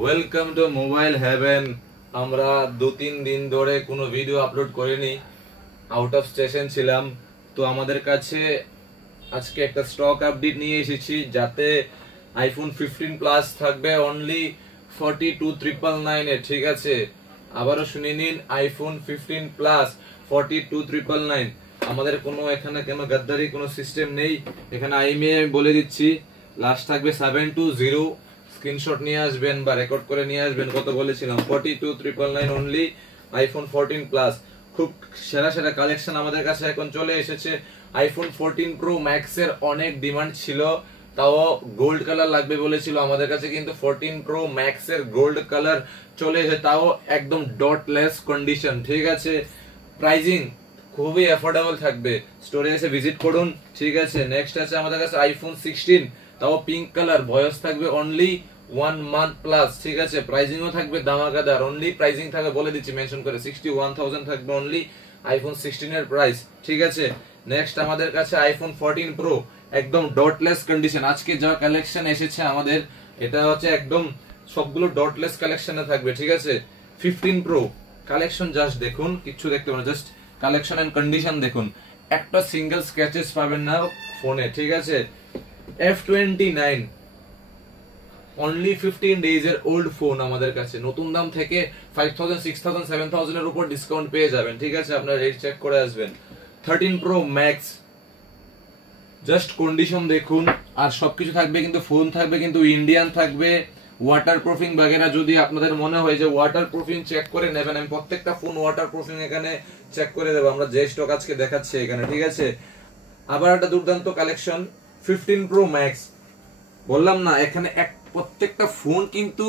Welcome to mobile haven. আমরা 2-3 দিন ধরে কোনো ভিডিও আপলোড করিনি, আউট অফ স্টেশন ছিলাম। তো আমাদের কাছে আজকে একটা স্টক আপডেট নিয়ে এসেছি, যাতে আইফোন 15 প্লাস থাকবে অনলি 42,999 এ। ঠিক আছে, আবারও শুনে নিন, আইফোন 15 প্লাস 42,999। আমাদের কোনো এখানে গাদ্দারি কোনো সিস্টেম নেই। এখানে আমি বলে দিচ্ছি, লাস্ট থাকবে 720। স্ক্রিনশট নিয়ে আসবেন বা রেকর্ড করে নিয়ে আসবেন। কত বলেছিলাম? 42,999 অনলি আইফোন 14 প্লাস। খুব সেরা সেরা কালেকশন আমাদের কাছে এখন চলে এসেছে। আইফোন 14 প্রো ম্যাক্স এর অনেক ডিমান্ড ছিল, তাও গোল্ড কালার লাগবে বলেছিল আমাদের কাছে, কিন্তু 14 প্রো ম্যাক্স এর গোল্ড কালার চলে এসেছে, তাও একদম ডটলেস কন্ডিশন। ঠিক আছে, প্রাইজিং খুবই অ্যাফোর্ডেবল থাকবে। স্টোরে এসে ভিজিট করুন। ঠিক আছে, নেক্সট আছে আমাদের কাছে আইফোন 16, তাও পিঙ্ক কালার, বয়স থাকবে অনলি 1 মান্থ প্লাস। ঠিক আছে, প্রাইজিংও থাকবে ধামাকাদার। অনলি প্রাইজিং থাকবে বলে দিচ্ছি মেনশন করে, 61,000 থাকবে অনলি আইফোন 16 এর প্রাইস। ঠিক আছে, নেক্সট আমাদের কাছে আইফোন 14 প্রো, একদম ডটলেস কন্ডিশন। আজকে যা কালেকশন এসেছে আমাদের, এটা হচ্ছে একদম সবগুলো ডটলেস কালেকশনে থাকবে। ঠিক আছে, 15 প্রো কালেকশন জাস্ট দেখুন, কিছু দেখতে পারেন, জাস্ট কালেকশন এন্ড কন্ডিশন দেখুন, একটা সিঙ্গেল স্ক্র্যাচেস পাবেন না ফোনে। ঠিক আছে, F29 অনলি 15 ডেজ এর ওল্ড ফোন আমাদের কাছে, নতুন দাম থেকে 5,000 6,000 7,000 এর উপর ডিসকাউন্ট পেয়ে যাবেন। ঠিক আছে, আপনারা রেট চেক করে আসবেন। 13 প্রো ম্যাক্স, জাস্ট কন্ডিশন দেখুন, আর সবকিছু থাকবে, কিন্তু ফোন থাকবে কিন্তু ইন্ডিয়ান থাকবে, ওয়াটার প্রুফিং বাগেরা। যদি আপনাদের মনে হয় যে ওয়াটার প্রুফিং চেক করে নেবেন, আমি প্রত্যেকটা ফোন ওয়াটার প্রুফিং এখানে চেক করে দেবো, আমরা যে স্টক আজকে দেখাচ্ছি এখানে। ঠিক আছে, আবার একটা দুর্দান্ত কালেকশন 15 প্রো ম্যাক্স, বললাম না এখানে প্রত্যেকটা ফোন কিন্তু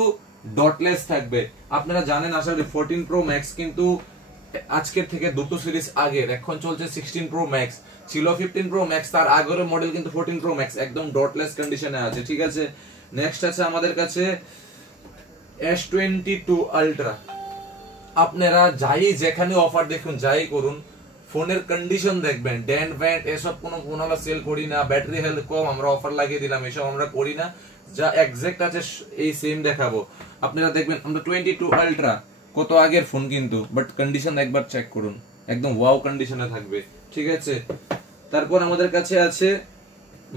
ডটলেস থাকবে। আপনারা জানেন আশা করি 14 প্রো ম্যাক্স কিন্তু আজকের থেকে দুটো সিরিজ আগের, এখন চলছে 16 প্রো ম্যাক্স, ছিল 15 প্রো ম্যাক্স, তার আগের মডেল কিন্তু 14 প্রো ম্যাক্স একদম ডটলেস কন্ডিশনে আছে। ঠিক আছে, নেক্সট আছে আমাদের কাছে S22 আলট্রা। আপনারা যাই যেখানে অফার দেখুন, যাই করুন, ফোনের কন্ডিশন দেখবেন, ডেন্ট ভ্যান্ট এসব কোনো ফোন আমরা সেল করি না, ব্যাটারি হেলথ কম আমরা অফার লাগিয়ে দিলাম, এসব আমরা করি না। যা এক্সাক্ট আছে এই সেম দেখাবো। আপনারা দেখবেন আমরা 22 আলট্রা, কত আগের ফোন কিন্তু, বাট কন্ডিশন একবার চেক করুন, একদম ওয়াও কন্ডিশনে থাকবে। ঠিক আছে, তারপর আমাদের কাছে আছে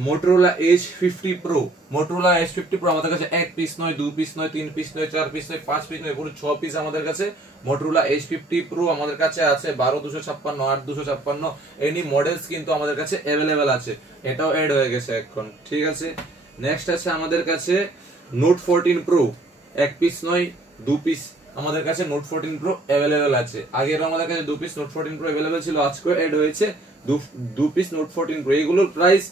Motorola H50 Pro। Motorola H50 Pro আমাদের কাছে 1 পিস নয়, 2 পিস নয়, 3 পিস নয়, 4 পিস নয়, 5 পিস নয়, পুরো 6 পিস আমাদের কাছে Motorola H50 Pro আমাদের কাছে আছে। 12,256, 8,256 এনি মডেলস কিন্তু আমাদের কাছে अवेलेबल আছে, এটাও এড হয়ে গেছে এখন। ঠিক আছে, নেক্সট আছে আমাদের কাছে Note 14 Pro, 1 পিস নয়, 2 পিস আমাদের কাছে Note 14 Pro अवेलेबल আছে। আগের আমাদের কাছে 2 পিস Note 14 Pro अवेलेबल ছিল, আজকে এড হয়েছে 2 পিস Note 14 Pro। এগুলোর প্রাইস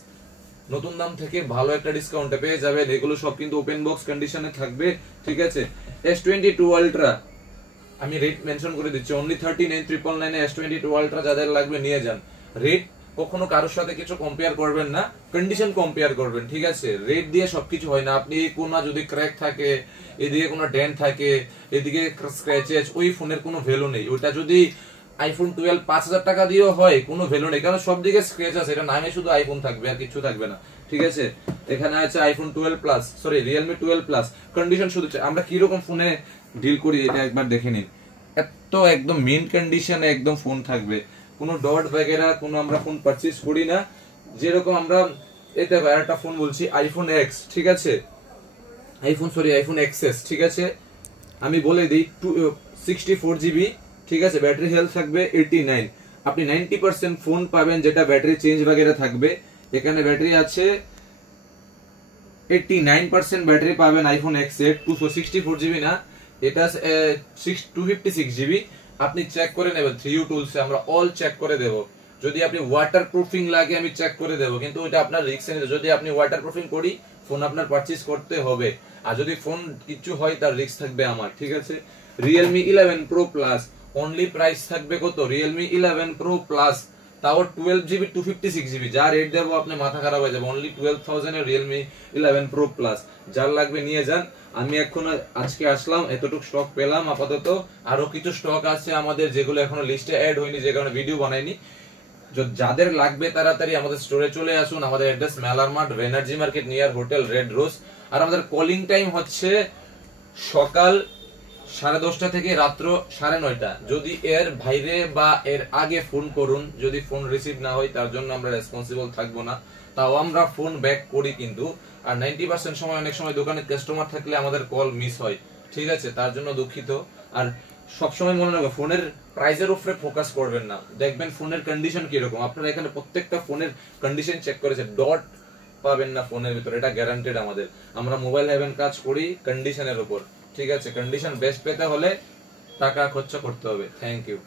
নতুন দাম থেকে ভালো একটা ডিসকাউন্টে পেয়ে যাবেন। এগুলো সব কিন্তু ওপেন বক্স কন্ডিশনে থাকবে। ঠিক আছে, S22 আলট্রা আমি রেট মেনশন করে দিচ্ছি, অনলি 39,999 এ S22 আলট্রা যাদের লাগবে নিয়ে যান। রেট কখনো কারোর সাথে কিছু কম্পেয়ার করবেন না, কন্ডিশন কম্পেয়ার করবেন। ঠিক আছে, রেট দিয়ে সবকিছু হয় না। আপনি এই কোনা যদি ক্র্যাক থাকে, এদিকে কোনো ডেন্ট থাকে, এদিকে স্ক্র্যাচেস, ওই ফোনের কোনো ভ্যালু নেই। ওটা যদি আইফোন 12 5,000 টাকা দিয়েও হয়, কোনো ভ্যালু নেই, কারণ সব দিকে স্ক্র্যাচ আছে, এটা নামে শুধু আইফোন থাকবে আর কিছু থাকবে না। ঠিক আছে, এখানে আছে iPhone 12 plus, sorry Realme 12 plus. Condition শুধু আমরা কিরকম ফোনে ডিল করি এটা একবার দেখে নিন, এত একদম মেন কন্ডিশনে একদম ফোন থাকবে, কোনো ডট वगैरह কোনো আমরা ফোন পারচেজ করি না। যেরকম আমরা এটা একটা ফোন বলছি আইফোন এক্স। ঠিক আছে, আইফোন এক্সএস। ঠিক আছে, আমি বলে দিই 64 জিবি। ঠিক আছে, ব্যাটারি হেলথ থাকবে 89। আপনি 90% ফোন পাবেন যেটা ব্যাটারি চেঞ্জ वगैरह থাকবে। এখানে ব্যাটারি আছে 89% ব্যাটারি পাবেন আইফোন এক্স এর। 264 জিবি না, এটা 256 জিবি। আপনি চেক করে নেবেন 3U টুলসে, আমরা অল চেক করে দেব। যদি আপনি ওয়াটার প্রুফিং লাগে আমি চেক করে দেব, কিন্তু এটা আপনার রিস্ক নিতে। যদি আপনি ওয়াটার প্রুফিং করি, ফোন আপনার পারচেজ করতে হবে, আর যদি ফোন কিছু হয় তার রিস্ক থাকবে আমার। ঠিক আছে, Realme 11 Pro Plus only price থাকবে কত? Realme 11 Pro Plus, তাও 12 জিবি 256 জিবি, যা রেট দেবো আপনি মাথা খারাপ হয়ে যাবে। অনলি 12,000 এর Realme 11 Pro Plus, যার লাগবে নিয়ে যান। আমি এখন আজকে আসলাম, এতটুকু স্টক পেলাম আপাতত। আরো কিছু স্টক আছে আমাদের যেগুলো এখনো লিস্টে অ্যাড হয়নি, যে কারণে ভিডিও বানাইনি। যাদের লাগবে তাড়াতাড়ি আমাদের স্টোরে চলে আসুন। আমাদের অ্যাড্রেস মেলার মাঠ, energy market near hotel red rose. আর আমাদের কলিং টাইম হচ্ছে সকাল 10:30 থেকে রাত্র 9:30। যদি এর বাইরে বা এর আগে ফোন করুন, যদি ফোন রিসিভ না হয় তার জন্য আমরা রেসপন্সিবল থাকবো না, তাও আমরা ফোন ব্যাক করি কিন্তু। আর 90% সময় অনেক সময় দোকানে কাস্টমার থাকলে আমাদের কল মিস হয়, ঠিক আছে, তার জন্য দুঃখিত। আর সবসময় মনে রাখবেন ফোনের প্রাইসের উপরে ফোকাস করবেন না, দেখবেন ফোনের কন্ডিশন কিরকম। আপনারা এখানে প্রত্যেকটা ফোনের কন্ডিশন চেক করেছে, ডট পাবেন না ফোনের ভিতরে, এটা গ্যারান্টেড। আমরা মোবাইল হ্যাভেন কাজ করি কন্ডিশনের উপর, ঠিক আছে। কন্ডিশন বেস্ট পেতে হলে টাকা খরচা করতে হবে। Thank you.